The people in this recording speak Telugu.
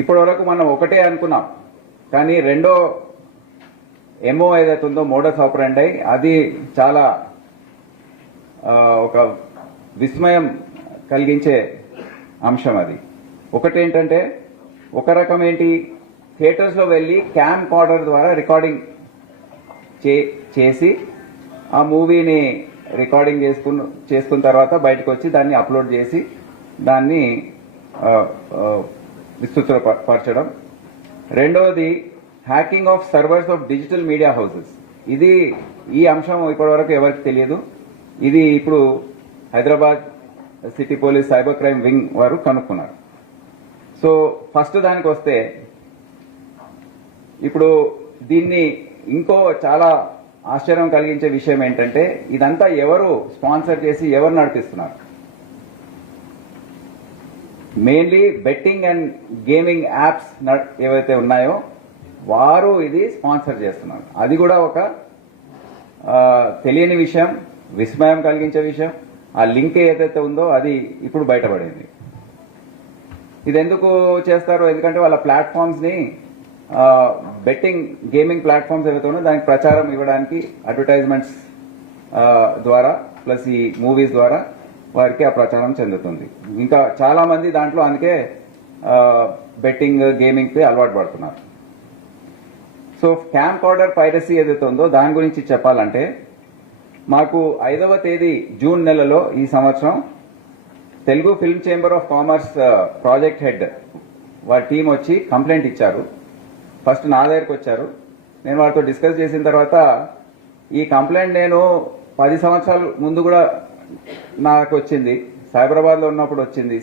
ఇప్పటి వరకు మనం ఒకటే అనుకున్నాం, కానీ రెండో ఎంఓ ఏదైతే ఉందో మోడస్ ఆపరెండై అది చాలా ఒక విస్మయం కలిగించే అంశం. అది ఒకటేంటంటే, ఒక రకం ఏంటి, థియేటర్స్లో వెళ్ళి క్యామ్ కార్డర్ ద్వారా రికార్డింగ్ చేసి ఆ మూవీని రికార్డింగ్ చేసుకున్న తర్వాత బయటకు వచ్చి దాన్ని అప్లోడ్ చేసి దాన్ని విస్తృతపరచడం. రెండవది hacking of servers of digital media houses. ఈ అంశం ఇప్పటివరకు ఎవరికి తెలియదు. ఇది ఇప్పుడు Hyderabad city police cyber crime wing వారు కనుక్కున్నారు. సో ఫస్ట్ దానికి వస్తే, ఇప్పుడు దీన్ని ఇంకో చాలా ఆశ్చర్యం కలిగించే విషయం ఏంటంటే, ఇదంతా ఎవరు స్పాన్సర్ చేసి ఎవరు నడిపిస్తున్నారు? Mainly betting and gaming apps ఏవైతే ఉన్నాయో వారు ఇది స్పాన్సర్ చేస్తున్నారు. అది కూడా ఒక తెలియని విషయం, విస్మయం కలిగించే విషయం. ఆ లింక్ ఏదైతే ఉందో అది ఇప్పుడు బయటపడింది. ఇది ఎందుకు చేస్తారు? ఎందుకంటే వాళ్ళ ప్లాట్ఫామ్స్ని బెట్టింగ్ గేమింగ్ ప్లాట్ఫామ్స్ ఏవైతే ఉన్నాయో దానికి ప్రచారం ఇవ్వడానికి అడ్వర్టైజ్మెంట్స్ ద్వారా ప్లస్ ఈ మూవీస్ ద్వారా వారికి ఆ ప్రచారం చెందుతుంది. ఇంకా చాలా మంది దాంట్లో అందుకే బెట్టింగ్ గేమింగ్కి అలవాటు పడుతున్నారు. సో క్యామ్ కార్డర్ పైరసీ ఏదైతే ఉందో దాని గురించి చెప్పాలంటే, మాకు 5వ తేదీ జూన్ నెలలో ఈ సంవత్సరం Telugu film chamber of commerce project head వారి టీం వచ్చి కంప్లైంట్ ఇచ్చారు. ఫస్ట్ నా దగ్గరికి వచ్చారు. నేను వారితో డిస్కస్ చేసిన తర్వాత, ఈ కంప్లైంట్ నేను 10 సంవత్సరాల ముందు కూడా నాకు వచ్చింది, సైబరాబాద్లో ఉన్నప్పుడు వచ్చింది,